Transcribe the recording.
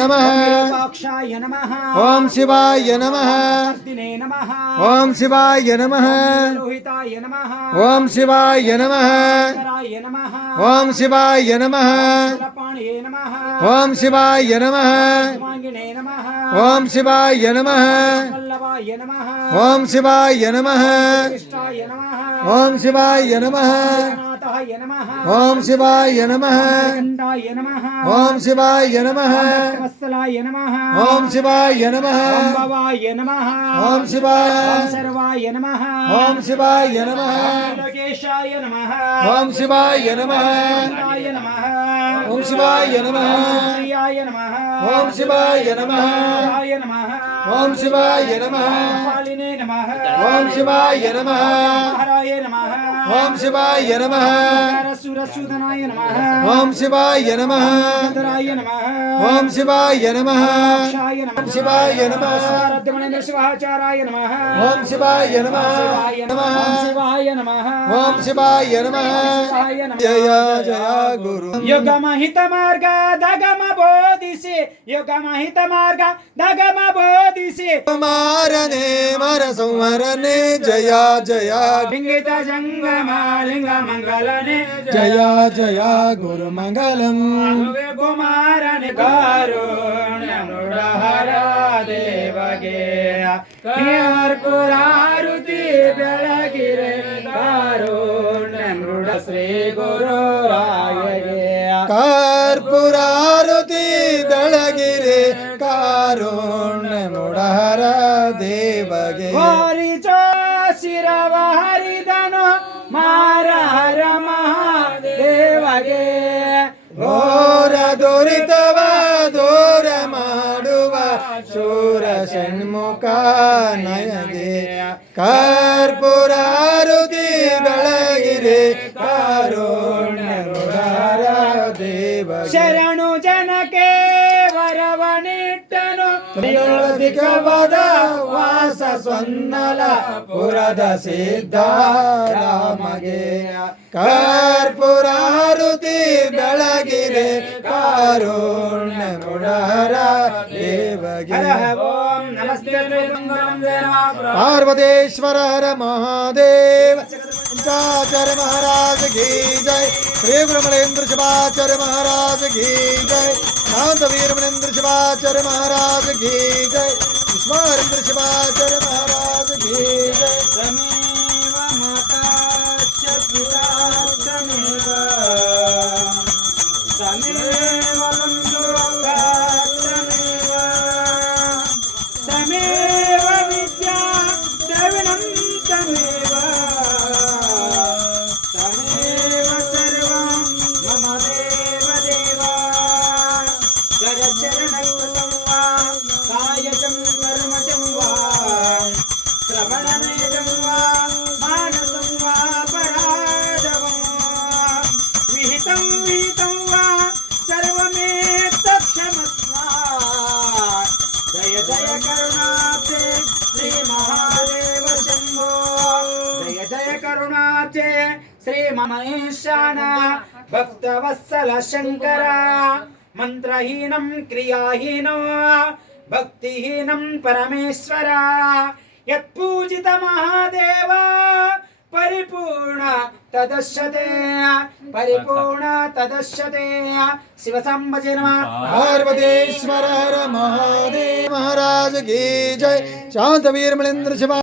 नमः विरूपाक्षाय नमः ओम शिवाय नमः दिने नमः ओम शिवाय नमः लोहिताय नमः ओम शिवाय नमः कराय नमः ओम शिवाय नमः जलपाणये नमः ओम शिवाय नमः मांगिने नमः ओम शिवाय नमः वल्लभाय नमः ओम शिवाय नमः कृष्णाय नमः ओम शिवाय नमः नाथाय नमः ओम शिवाय नमः गंडाय नमः ओम शिवाय नमः वत्सलाय नमः ओम शिवाय नमः भवाय नमः ओम शिवाय सर्वाय नमः ओम शिवाय नमः लोकेशाय नमः ओम शिवाय नमः नाय नमः ओम शिवाय नमः प्रियाय नमः ओम शिवाय नमः आय नमः ओम शिवाय नमः कालिने नमः ओम शिवाय नमः हराय नमः ओम शिवाय नमः सुरसुदनाय नमः ओम शिवाय नमः धराय नमः ओम शिवाय नमः क्षाय नमः शिवाय नमः रद्दमनेन्द्र शिवाचार्याय नमः ओम शिवाय नमः नमः शिवाय नमः ओम शिवाय नमः जय जय गुरु योगमहित मार्ग दगम बोधिसे योगमहित मार्ग दगम बोधिसे मारने मर संहरने जय जय लिंगित जंगम लिंग मंगलने जय जय गुरु मंगलम कुमारने कारुण्य मृडहर देवगे कर्पूरारुति बेಳಗಿರೆ कारुण्य मृड श्री गुरु रायगे कर्पूरारुति बेಳಗಿರೆ कारुण्य मुडहर देवगे हरिच शिरव हरिदनु मार हर महादेवगे घोर दुरितವ ದೂರ ಮಾಡುವ ಶೂರ ಷಣ್ಮುಖ ನಯಗೆ ಕರ್ಪೂರಾರುತಿ ಬೆಳಗಿರೆ ಕಾರುಣ್ಯ ಮುರಾರ ದೇವ ಶರಣು ಜನಕ್ಕೆ ವರವನಿಟ್ಟನು ಅಧಿಕವಾದ ವಾಸ ಸ್ವನ್ನಲ ಪುರದ ಸಿದ್ಧಾರಾಮಗೆ ಕರ್ಪೂರಾರುತಿ ಬೆಳಗಿರೆ ಕಾರುಣ್ಯ ಮುರಾರ ದೇವಗೆ ಓಂ ನಮಸ್ತೆ पार्वतेश्वर हर महादेव पंचाचार्य महाराज की जय श्री गुरुमलेन्द्र शिवाचार्य महाराज की जय शांत वीर मलेन्द्र शिवाचार्य महाराज की जय विश्वारेन्द्र शिवाचार्य महाराज की जय तमेव माता च पिता तमेव तमेव बन्धुः तमेव विद्या द्रविणं तमेव तमेव सर्वं मम देव देवा करचरणकृतं वा कायजं कर्मजं वा श्रवणनेजं वा मानसं वा पराजवं विहितं विहितं वा सर्वमेतत्क्षमस्व जय जय करुणाते श्री महादेव शंभो जय जय करुणाते श्री महेशान भक्तवत्सल शंकर मंत्रहीनं क्रियाहीनो भक्तिहीनं परमेश्वर यत्पूजित महादेव परिपूर्ण तदश्यते शिव संभजे नमः पार्वतेश्वर हर महादेव महाराज की जय शांत वीर मलेन्द्र शिवा